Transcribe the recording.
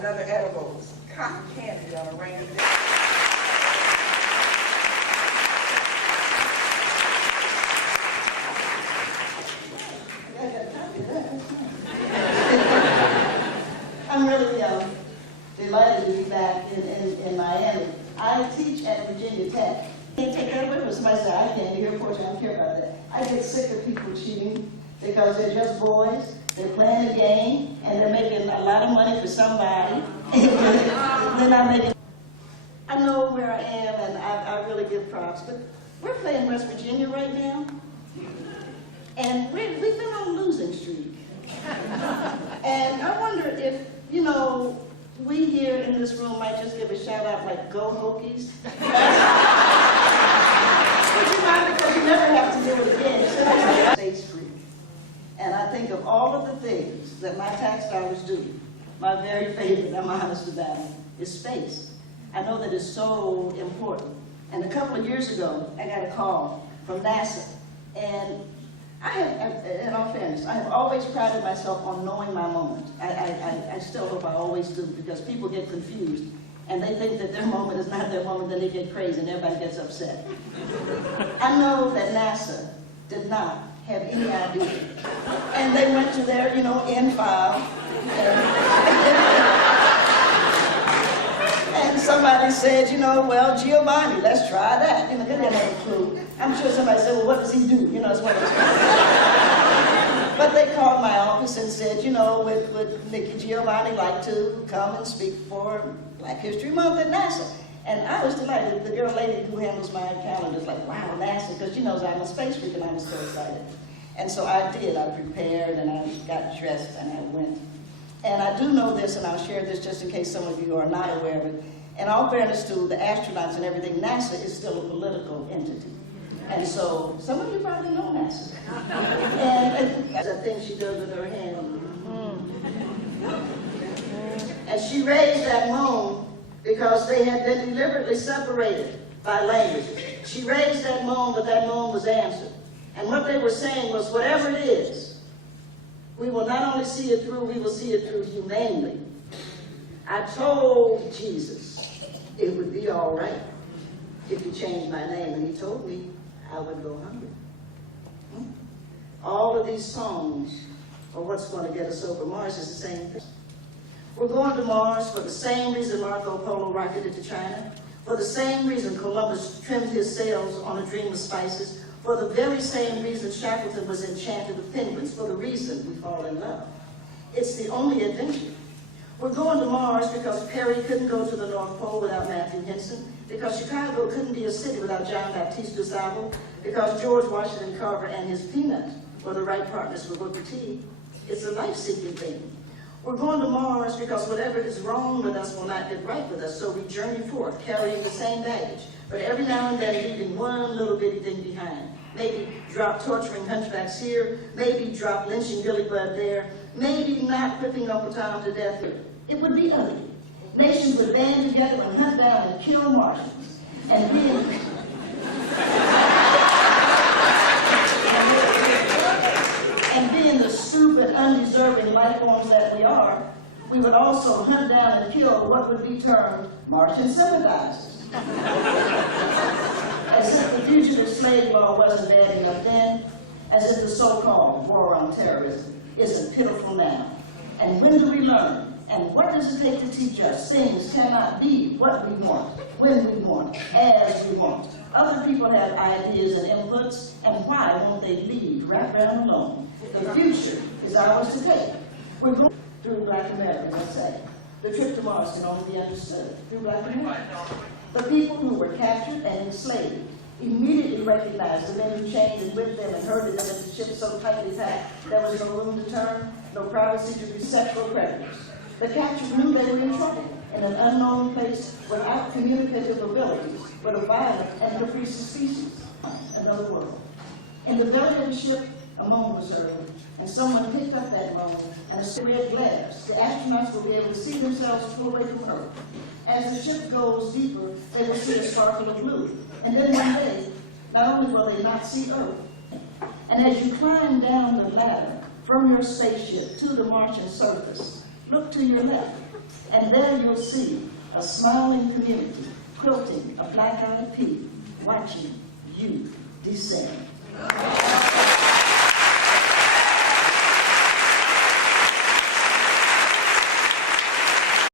another edible cotton candy on a rainy day. I'm really delighted to be back in Miami. I teach at Virginia Tech. Can't take that away from somebody say, I can't be here for you, I don't care about that. I get sick of people cheating because they're just boys, they're playing a game, and they're making a lot of money for somebody. They're not making. I know where I am, and I really give props, but we're playing West Virginia right now, and we've been on a losing streak. And I wonder if, you know, we here in this room might just give a shout out like, go Hokies. But you mind, because you never have to do it again. State's free. And I think of all of the things that my tax dollars do, my very favorite, I'm honest about it, is space. I know that it's so important. And a couple of years ago, I got a call from NASA. And I have, in all fairness, I have always prided myself on knowing my moment. I still hope I always do, because people get confused and they think that their moment is not their moment, then they get crazy and everybody gets upset. I know that NASA did not have any idea. And they went to their, end file. And somebody said, well, Giovanni, let's try that. They didn't have a clue. I'm sure somebody said, well, what does he do? It's what it's But they called my office and said, would Nikki Giovanni like to come and speak for Black History Month at NASA? And I was delighted. The lady who handles my calendar is like, wow, NASA, because she knows I'm a space freak and I was so excited. And so I did. I prepared and I got dressed and I went. And I do know this, and I'll share this just in case some of you are not aware of it. In all fairness to the astronauts and everything, NASA is still a political entity. And so, some of you probably know NASA. And the thing she does with her hand. And she raised that moan because they had been deliberately separated by language. She raised that moan, but that moan was answered. And what they were saying was, whatever it is, we will not only see it through, we will see it through humanely. I told Jesus it would be all right if he changed my name, and he told me I would go hungry. All of these songs are what's going to get us over Mars is the same thing. We're going to Mars for the same reason Marco Polo rocketed to China, for the same reason Columbus trimmed his sails on a dream of spices, for the very same reason Shackleton was enchanted with penguins, for the reason we fall in love. It's the only adventure. We're going to Mars because Perry couldn't go to the North Pole without Matthew Henson, because Chicago couldn't be a city without John Baptiste Gustavo, because George Washington Carver and his peanut were the right partners for Booker T. It's a life-seeking thing. We're going to Mars because whatever is wrong with us will not get right with us, so we journey forth, carrying the same baggage, but every now and then leaving one little bitty thing behind. Maybe drop torturing hunchbacks here, maybe drop lynching Billy Budd there, maybe not whipping Uncle Tom to death here. It would be ugly. Nations would band together and hunt down and kill Martians. And being the stupid, undeserving life forms that we are, we would also hunt down and kill what would be termed Martian sympathizers. As if the fugitive slave law wasn't bad enough then, as if the so-called war on terrorism isn't pitiful now. And when do we learn? And what does it take to teach us? Things cannot be what we want, when we want, as we want. Other people have ideas and inputs, and why won't they leave right round alone? The future is ours to take. We're going through Black America, let's say. The trip to Mars can only be understood through Black America. The people who were captured and enslaved immediately recognized the men who chained and whipped them and herded them into ships so tightly packed there was no room to turn, no privacy to be sexual predators. The captured knew they were in trouble in an unknown place without communicative abilities, but a violent and capricious species, another world. In the belly of the ship, a moan was heard, and someone picked up that moan and a red glass. The astronauts will be able to see themselves pull away from Earth. As the ship goes deeper, they will see a sparkle of blue. And then one day, not only will they not see Earth, and as you climb down the ladder from your spaceship to the Martian surface, look to your left. And there you'll see a smiling community, quilting a black-eyed pea, watching you descend.